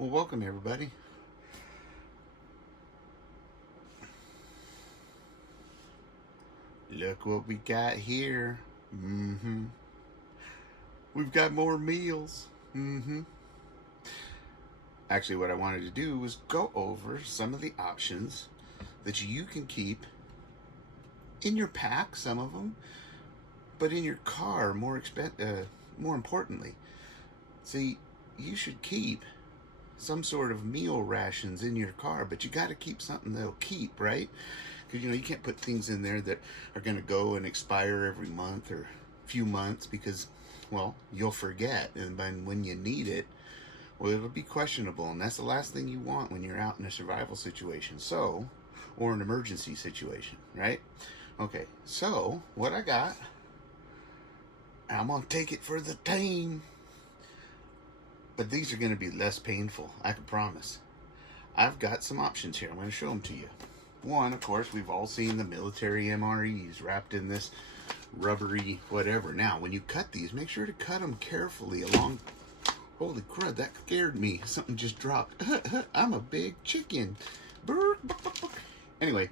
Well, welcome everybody. Look what we got here. We've got more meals. Actually, what I wanted to do was go over some of the options that you can keep in your pack, some of them, but in your car, more importantly. See, you should keep some sort of meal rations in your car, but you got to keep something that'll keep, right? Because you can't put things in there that are going to go and expire every month or few months, because, well, you'll forget, and then when you need it, well, it'll be questionable, and that's the last thing you want when you're out in a survival situation, or an emergency situation, right? Okay, so what I got, I'm gonna take it for the team. But these are going to be less painful, I can promise. I've got some options here. I'm going to show them to you. One, of course, we've all seen the military MREs wrapped in this rubbery whatever. Now, when you cut these, make sure to cut them carefully along. Holy crud, that scared me. Something just dropped. I'm a big chicken. Anyway,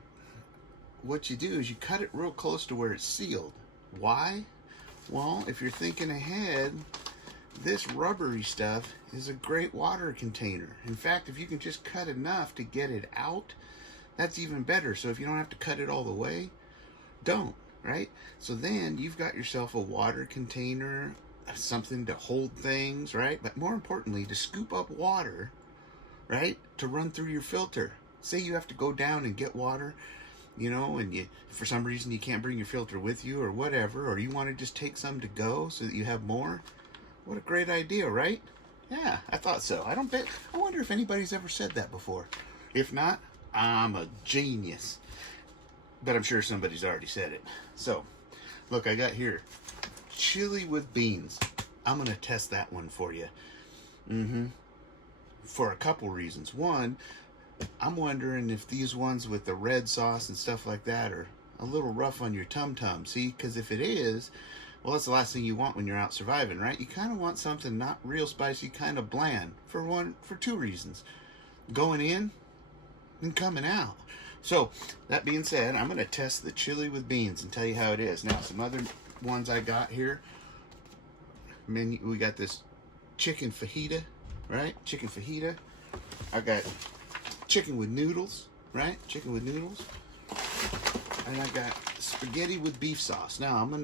what you do is you cut it real close to where it's sealed. Why? Well, if you're thinking ahead, this rubbery stuff is a great water container. In fact, if you can just cut enough to get it out, that's even better. So if you don't have to cut it all the way, don't, right? So then you've got yourself a water container, something to hold things, right? But more importantly, to scoop up water, right? To run through your filter. Say you have to go down and get water, and you, for some reason, you can't bring your filter with you or whatever, or you want to just take some to go so that you have more. What a great idea, right? Yeah, I thought so. I wonder if anybody's ever said that before. If not, I'm a genius. But I'm sure somebody's already said it. So, look, I got here chili with beans. I'm going to test that one for you. For a couple reasons. One, I'm wondering if these ones with the red sauce and stuff like that are a little rough on your tum-tum. See, because if it is, well, that's the last thing you want when you're out surviving, right? You kind of want something not real spicy, kind of bland, for two reasons. Going in and coming out. So, that being said, I'm going to test the chili with beans and tell you how it is. Now, some other ones I got here. We got this chicken fajita, right? Chicken fajita. I got chicken with noodles, right? Chicken with noodles. And I got spaghetti with beef sauce. Now, what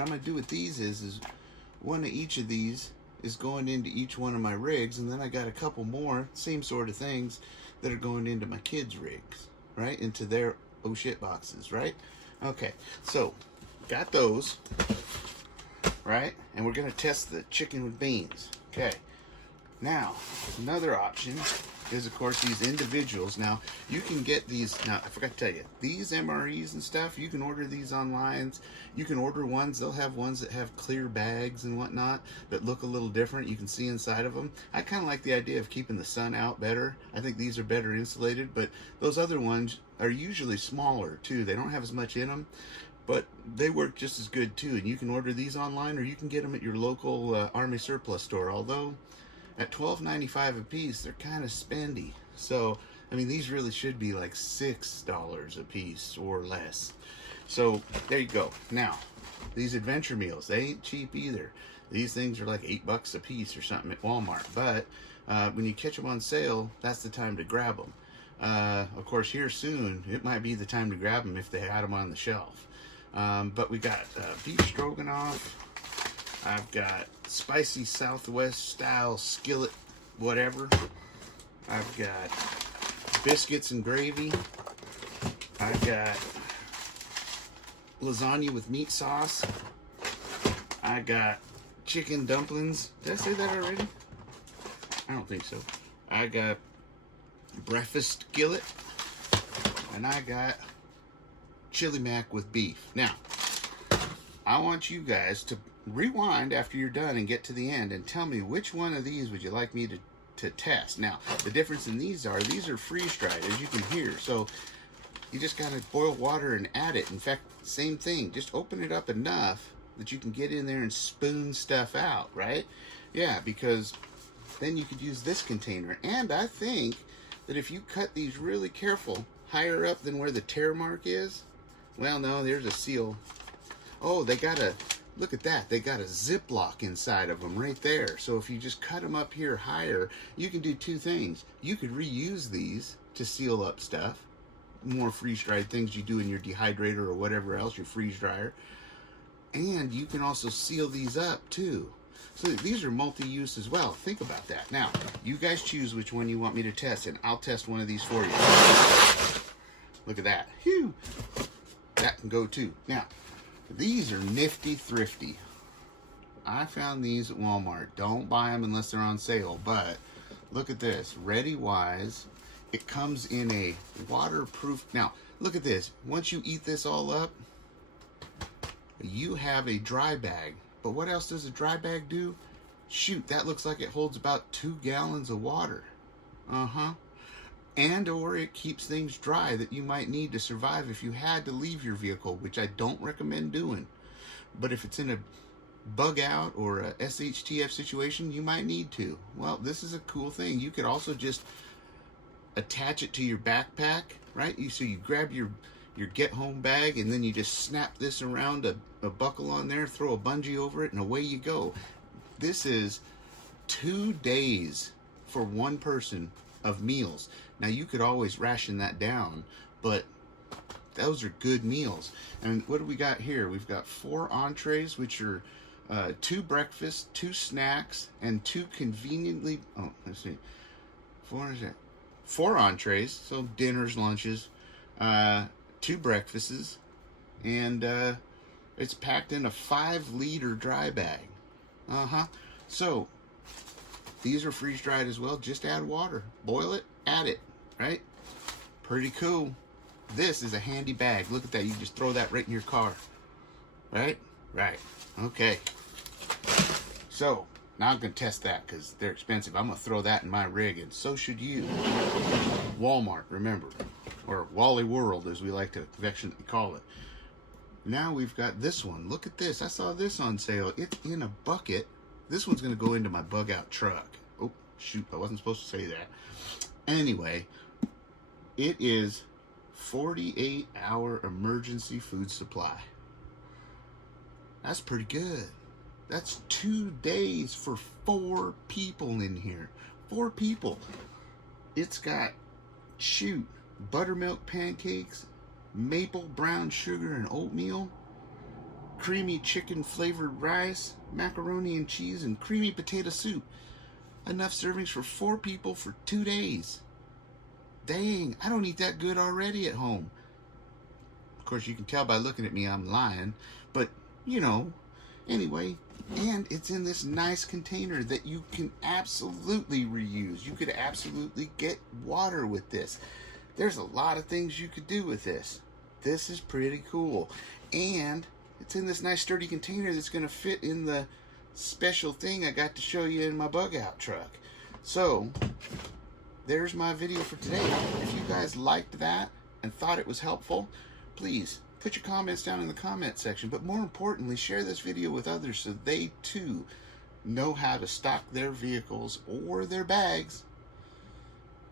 I'm gonna do with these is one of each of these is going into each one of my rigs, and then I got a couple more same sort of things that are going into my kids' rigs, right? Into their oh shit boxes, right? Okay, so got those, right? And we're gonna test the chicken with beans. Okay. Now, another option is, of course, these individuals. Now, you can get these. Now, I forgot to tell you, these MREs and stuff, you can order these online. You can order ones. They'll have ones that have clear bags and whatnot that look a little different. You can see inside of them. I kind of like the idea of keeping the sun out better. I think these are better insulated, but those other ones are usually smaller, too. They don't have as much in them, but they work just as good, too. And you can order these online, or you can get them at your local Army surplus store, although at $12.95 a piece, they're kind of spendy. So, I mean, these really should be like $6 a piece or less. So, there you go. Now, these adventure meals, they ain't cheap either. These things are like $8 a piece or something at Walmart. But when you catch them on sale, that's the time to grab them. Of course, here soon, it might be the time to grab them if they had them on the shelf. But we got beef stroganoff. I've got spicy Southwest style skillet whatever. I've got biscuits and gravy. I've got lasagna with meat sauce. I got chicken dumplings. Did I say that already? I don't think so. I got breakfast skillet. And I got chili mac with beef. Now, I want you guys to rewind after you're done and get to the end and tell me which one of these would you like me to test. Now, the difference in these are freeze-dried, as you can hear. So you just gotta boil water and add it. In fact, same thing. Just open it up enough that you can get in there and spoon stuff out, right? Yeah, because then you could use this container. And I think that if you cut these really careful, higher up than where the tear mark is, well, no, there's a seal. Oh, they got a, look at that. They got a Ziploc inside of them right there. So if you just cut them up here higher, you can do two things. You could reuse these to seal up stuff, more freeze-dried things you do in your dehydrator or whatever else, your freeze dryer. And you can also seal these up too. So these are multi-use as well. Think about that. Now, you guys choose which one you want me to test, and I'll test one of these for you. Look at that. Phew. That can go too. Now, these are nifty thrifty. I found these at Walmart. Don't buy them unless they're on sale, but look at this. Ready Wise. It comes in a waterproof. Now, look at this. Once you eat this all up, you have a dry bag. But what else does a dry bag do? Shoot, that looks like it holds about 2 gallons of water. And or it keeps things dry that you might need to survive if you had to leave your vehicle, which I don't recommend doing. But if it's in a bug out or a SHTF situation, you might need to. Well, this is a cool thing. You could also just attach it to your backpack, right? So you grab your get home bag and then you just snap this around a buckle on there, throw a bungee over it, and away you go. This is 2 days for one person of meals. Now you could always ration that down, but those are good meals. And what do we got here? We've got 4 entrees, which are 2 breakfasts, 2 snacks, and 2 conveniently, oh, let's see, 4 entrees, so dinners, lunches, 2 breakfasts, and it's packed in a 5-liter dry bag. So these are freeze dried as well. Just add water, boil it, add it, right? Pretty cool. This is a handy bag. Look at that. You just throw that right in your car, right? Right. Okay. So now I'm going to test that because they're expensive. I'm going to throw that in my rig, and so should you. Walmart, remember, or Wally World, as we like to affectionately call it. Now we've got this one. Look at this. I saw this on sale. It's in a bucket. This one's going to go into my bug out truck. Oh, shoot. I wasn't supposed to say that. Anyway, it is 48-hour emergency food supply. That's pretty good. That's 2 days for 4 people in here. 4 people. It's got, shoot, buttermilk pancakes, maple brown sugar and oatmeal, creamy chicken flavored rice, macaroni and cheese, and creamy potato soup. Enough servings for 4 people for 2 days. Dang, I don't eat that good already at home. Of course, you can tell by looking at me I'm lying, but you know, anyway. And it's in this nice container that you can absolutely reuse. You could absolutely get water with this. There's a lot of things you could do with this. This is pretty cool. And it's in this nice sturdy container that's going to fit in the special thing I got to show you in my bug out truck. So there's my video for today. If you guys liked that and thought it was helpful, please put your comments down in the comment section. But more importantly, share this video with others so they too know how to stock their vehicles or their bags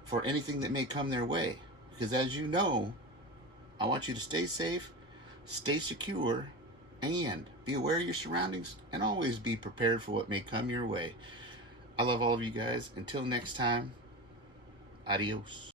for anything that may come their way. Because as you know, I want you to stay safe, stay secure, and be aware of your surroundings, and always be prepared for what may come your way. I love all of you guys. Until next time, adios.